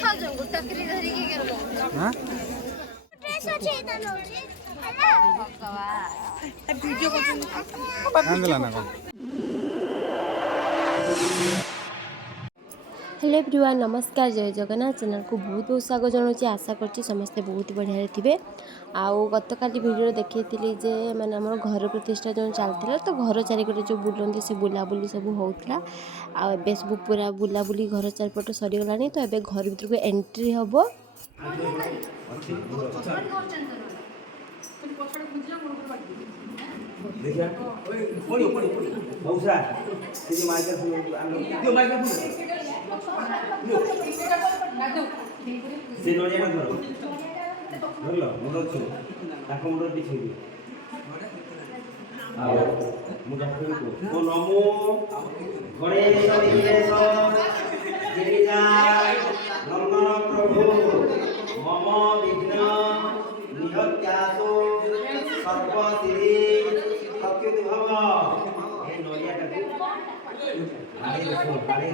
ଖାଉଛ ଗୋଟାକରି ଧରିକି କେନ ହାଁ ଡ୍ରେସ୍ ଅଛି ଏଟା ନଉଛି ହେଲା ଭଗବାନ ଭିଡିଓ କରୁଛନ୍ତି କାନ୍ଦିଲା ନା କଣ? हेलो एवरीवन नमस्कार जय जगन्नाथ चैनल को बहुत बहुत स्वागत जनाऊँगी आशा करछि समस्ते बहुत बढ़िया थे आउ गत काली वीडियो देखी जे मैंने आम घर प्रतिष्ठा जो चलता तो घर चारिकटे जो बुलती से बुलाबुली सब होता आबे सब पूरा बुलाबुली घर चारिपट सरीगला तो ये घर भर को एंट्री हम देखिए पड़ी पड़ी पड़ी मौसा ये जो माइक यो माइक से नोडिया का धरो धर लो मुंड छु ताको मुंड बिछे दियो आओ मुझे को नमो गणेश विघ्नेश गिरिजा नंदन प्रभु मम विघ्न निहत्यासो सर्वसिद्धि सत्युति भव ए नोडिया का आगे देखो आगे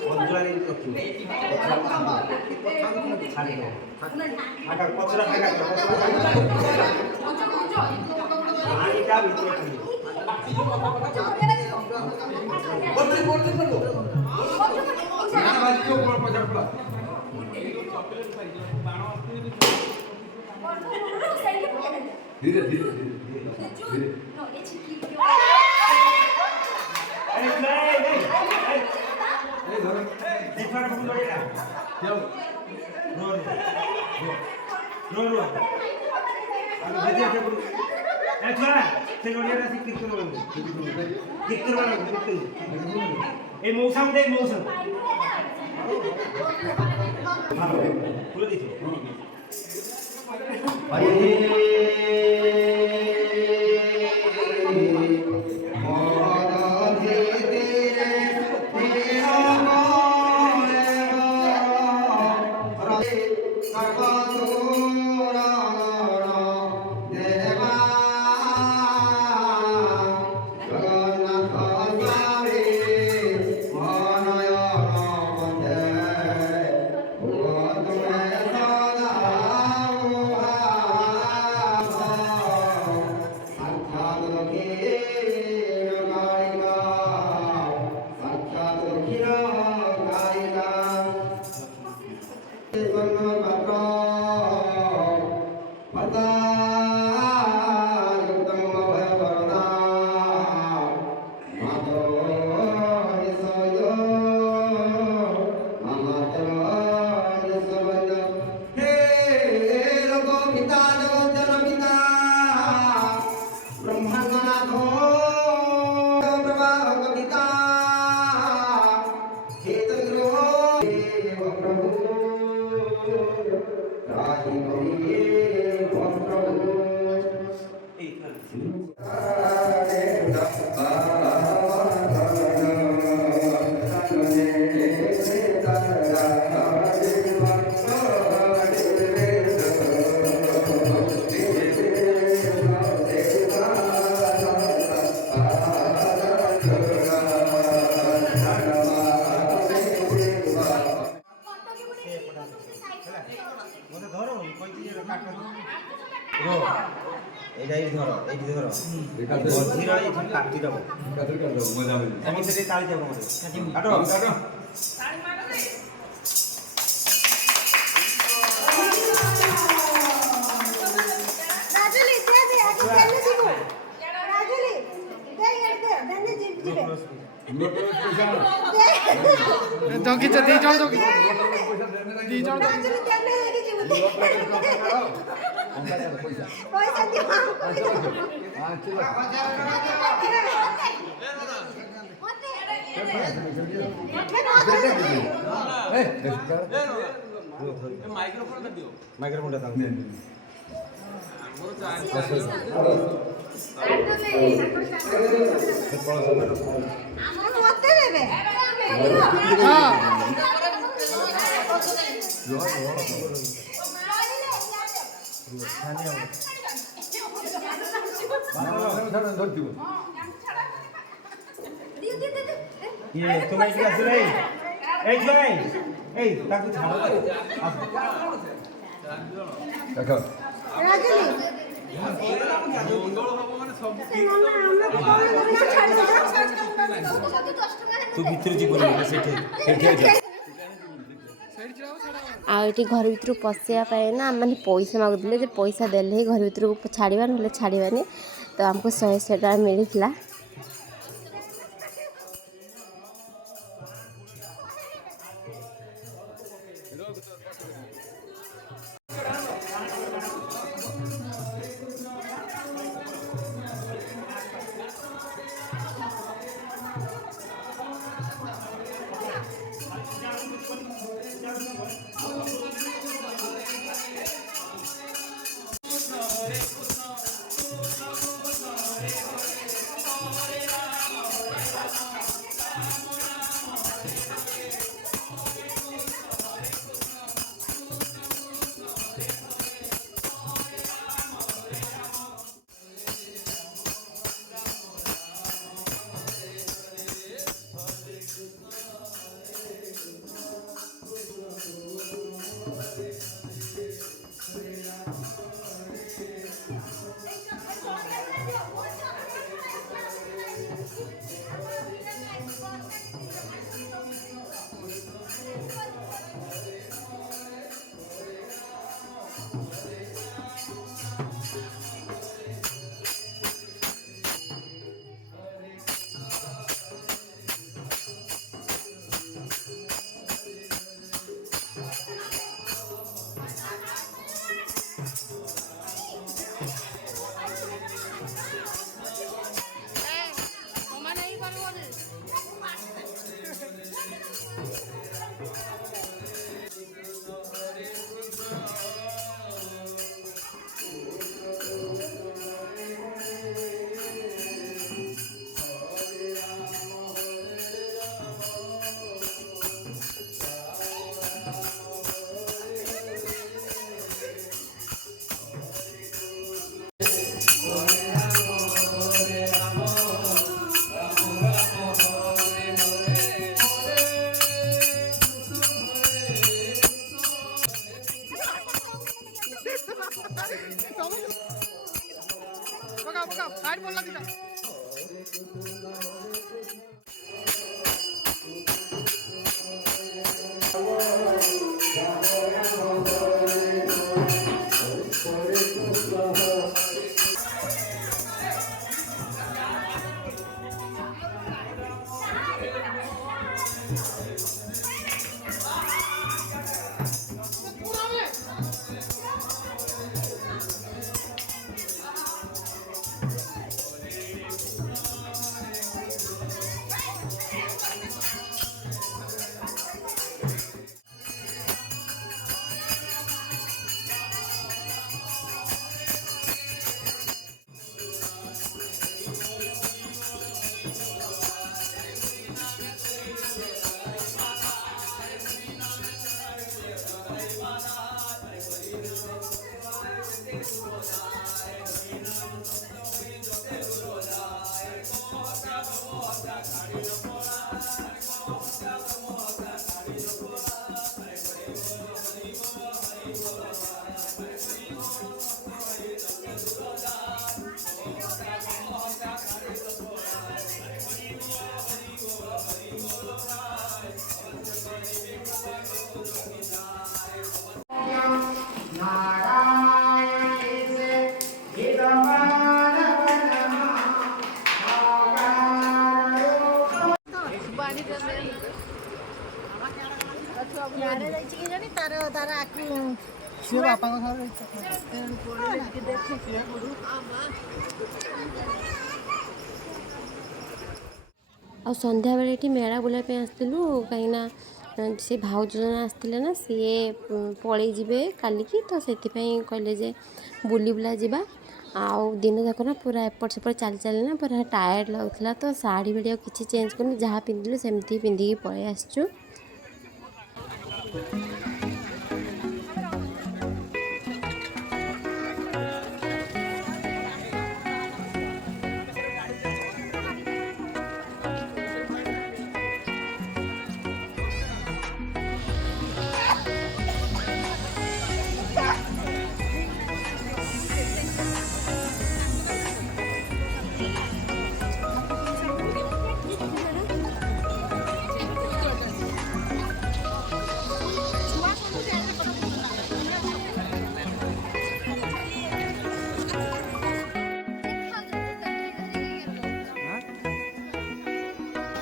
पंजुआरी रखो छाड़ी दो आका पछरा फेका पानी का भीतर बोलते बोलते बोलो ना भाई क्यों पड़ पड़ धीरे धीरे धीरे अरे नहीं नहीं अरे धरो एक बार बोल रही है क्या रो रो रो अरे बजे से बोल ए छोरा से नोडिया रा से कितने वाला ए मौसम दे मौसम हां बोल दीजिए এইটাই ধরো এইটি ধরো মধ্যিরা এই কাটি দাও কাটি দাও মজা হবে আমি সেটা তালি দাও আমাদের কাটো কাটো তালি মারো রে রাজুলি দে দে আগে চলে দিব রাজুলি দে দে দেনে জিবে জগি ଦି ଜଣ ଜଗି ଦି ଜଣ ରାଜୁଲି ଦେନେ ହେଇକି ଯିବ ପଇସା ଦିଅ हां चलो माइक्रोफोन कर दियो माइक्रोफोन दा मते देबे हां ये तुम्हें क्या सुनाई ए भाई এই তাকে ছাড়ো দেখো রাজলি ତୁ ଭିତରେ ଯିବୁନି ସେଠି ସେଠି ଯା ଆଉ ଏଠି ଘର ଭିତରକୁ ପଶିବା ପାଇଁ ନା ମାନେ ପଇସା ମାଗୁଥିଲେ ଯେ ପଇସା ଦେଲେ ହିଁ ଘର ଭିତରକୁ ଛାଡ଼ିବା ନହେଲେ ଛାଡ଼ିବାନି ତ ଆମକୁ 100 ଟଙ୍କା ମିଳିଥିଲା। साइड बोलला दिला ଆଉ ସନ୍ଧ୍ୟାବେଳେ ଏଠି ମେଳା ବୁଲିବା ପାଇଁ ଆସିଥିଲୁ କାହିଁକିନା ସେ ଭାଉଜ ଜଣେ ଆସିଥିଲେ ନା ସିଏ ପଳେଇ ଯିବେ କାଲିକି ତ ସେଥିପାଇଁ କହିଲେ ଯେ ବୁଲି ବୁଲା ଯିବା ଆଉ ଦିନ ଯାକ ନା ପୁରା ଏପଟ ସେପଟ ଚାଲି ଚାଲି ନା ପୁରା ଟାୟାର୍ଡ଼ ଲାଗୁଥିଲା ତ ଶାଢ଼ୀ ଭିଡ଼ି ଆଉ କିଛି ଚେଞ୍ଜ କରୁନି ଯାହା ପିନ୍ଧିଲୁ ସେମିତି ପିନ୍ଧିକି ପଳେଇ ଆସିଛୁ।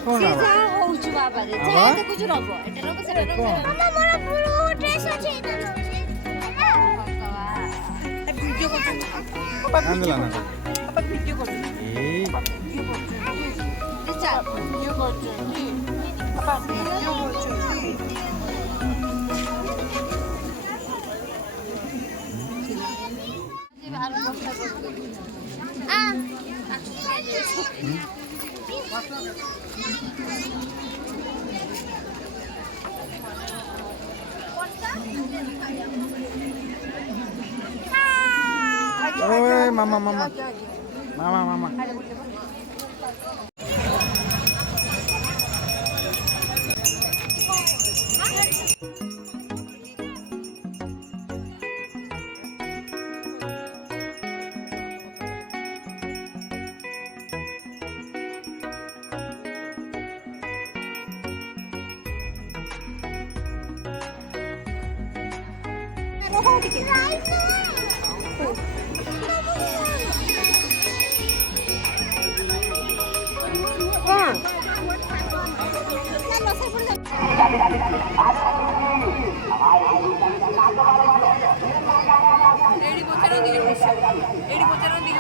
কোন ସେ ହବ ଯାହା ହଉଛୁ ବାବାରେ ହବ? ଯାହା ଦେଖୁଛୁ ରବ ଏଟା ରବ ସେଟା ରବ କଣ? ମାମା ମୋର ବ୍ଲୁ ଡ୍ରେସ ଅଛି ଏଟା ନଉଛି ଭିଡିଓ କରୁଛନ୍ତି କାନ୍ଦିଲା ନା ବାପା ଭିଡିଓ କରୁଛନ୍ତି ଏଇ ଭିଡିଓ କରୁଛନ୍ତି ବାପା ଭିଡିଓ କରୁଛନ୍ତି ओए मामा मामा मामा मामा ରହ ଟିକେ କଣ ଚାଲ ସେପଟେ ଏଇଠି ପଚାରନ୍ତି ଏଇଠି ପଚାରନ୍ତି